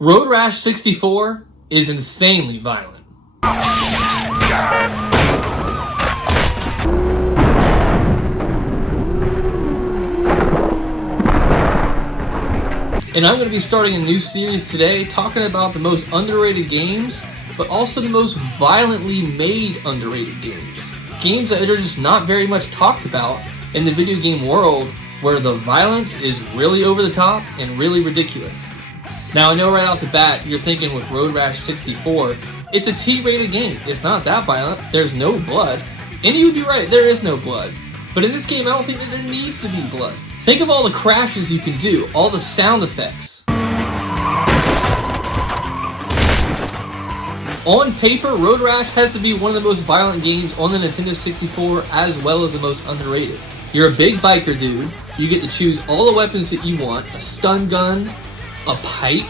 Road Rash 64 is insanely violent. And I'm going to be starting a new series today talking about the most underrated games, but also the most violently made underrated games. Games that are just not very much talked about in the video game world, where the violence is really over the top and really ridiculous. Now I know right off the bat you're thinking with Road Rash 64, it's a T-rated game. It's not that violent. There's no blood. And you'd be right, there is no blood. But in this game I don't think that there needs to be blood. Think of all the crashes you can do, all the sound effects. On paper, Road Rash has to be one of the most violent games on the Nintendo 64, as well as the most underrated. You're a big biker dude, you get to choose all the weapons that you want, a stun gun, a pipe,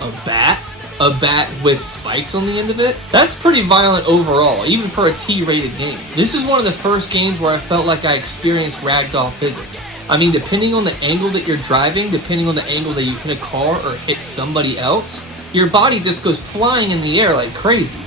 a bat with spikes on the end of it. That's pretty violent overall, even for a T-rated game. This is one of the first games where I felt like I experienced ragdoll physics. I mean, depending on the angle that you're driving, depending on the angle that you hit a car or hit somebody else, your body just goes flying in the air like crazy.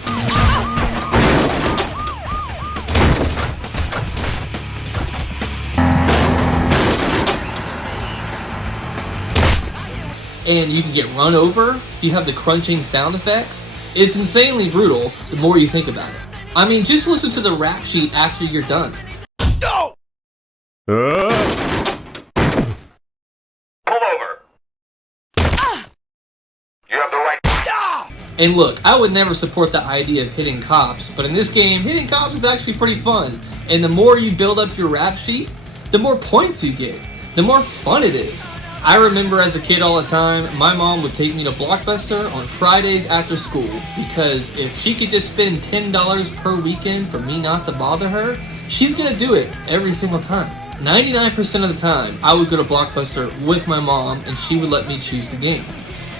And you can get run over, you have the crunching sound effects. It's insanely brutal the more you think about it. I mean, just listen to the rap sheet after you're done. No! And look, I would never support the idea of hitting cops, but in this game, hitting cops is actually pretty fun. And the more you build up your rap sheet, the more points you get, the more fun it is. I remember as a kid all the time, my mom would take me to Blockbuster on Fridays after school, because if she could just spend $10 per weekend for me not to bother her, she's gonna do it every single time. 99% of the time, I would go to Blockbuster with my mom and she would let me choose the game.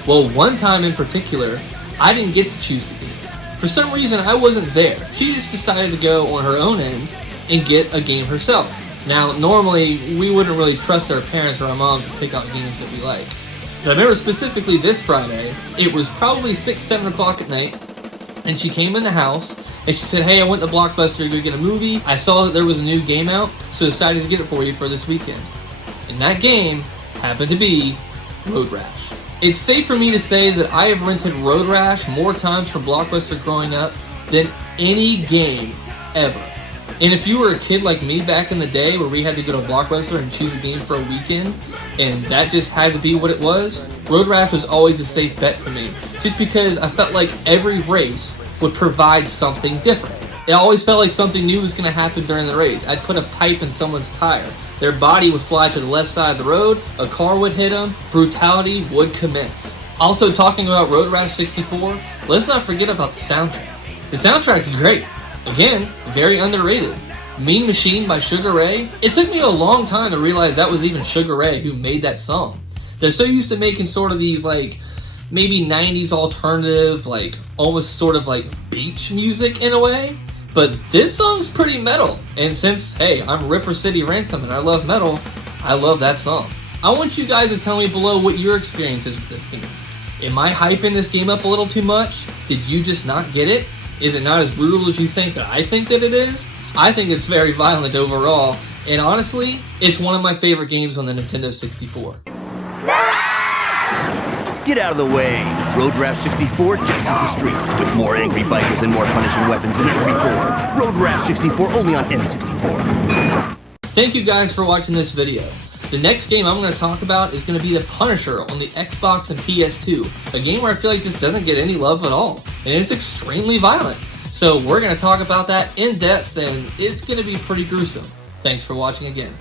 Well, one time in particular, I didn't get to choose the game. For some reason, I wasn't there. She just decided to go on her own end and get a game herself. Now, normally, we wouldn't really trust our parents or our moms to pick out games that we like. But I remember specifically this Friday, it was probably 6, 7 o'clock at night, and she came in the house, and she said, hey, I went to Blockbuster to go get a movie. I saw that there was a new game out, so I decided to get it for you for this weekend. And that game happened to be Road Rash. It's safe for me to say that I have rented Road Rash more times from Blockbuster growing up than any game ever. And if you were a kid like me back in the day where we had to go to Blockbuster and choose a game for a weekend, and that just had to be what it was, Road Rash was always a safe bet for me. Just because I felt like every race would provide something different. It always felt like something new was going to happen during the race. I'd put a pipe in someone's tire. Their body would fly to the left side of the road, a car would hit them, brutality would commence. Also, talking about Road Rash 64, let's not forget about the soundtrack. The soundtrack's great. Again, very underrated. Mean Machine by Sugar Ray. It took me a long time to realize that was even Sugar Ray who made that song. They're so used to making sort of these like maybe 90s alternative, like almost sort of like beach music in a way. But this song's pretty metal, and since, hey, I'm River City Ransom and I love metal, I love that song. I want you guys to tell me below what your experience is with this game. Am I hyping this game up a little too much? Did you just not get it? Is it not as brutal as you think that I think that it is? I think it's very violent overall, and honestly, it's one of my favorite games on the Nintendo 64. Get out of the way! Road Rash 64 just hit the streets with more angry bikers and more punishing weapons than ever before. Road Rash 64 only on N64. Thank you guys for watching this video. The next game I'm going to talk about is going to be The Punisher on the Xbox and PS2, a game where I feel like just doesn't get any love at all, and it's extremely violent. So we're going to talk about that in depth, and it's going to be pretty gruesome. Thanks for watching again.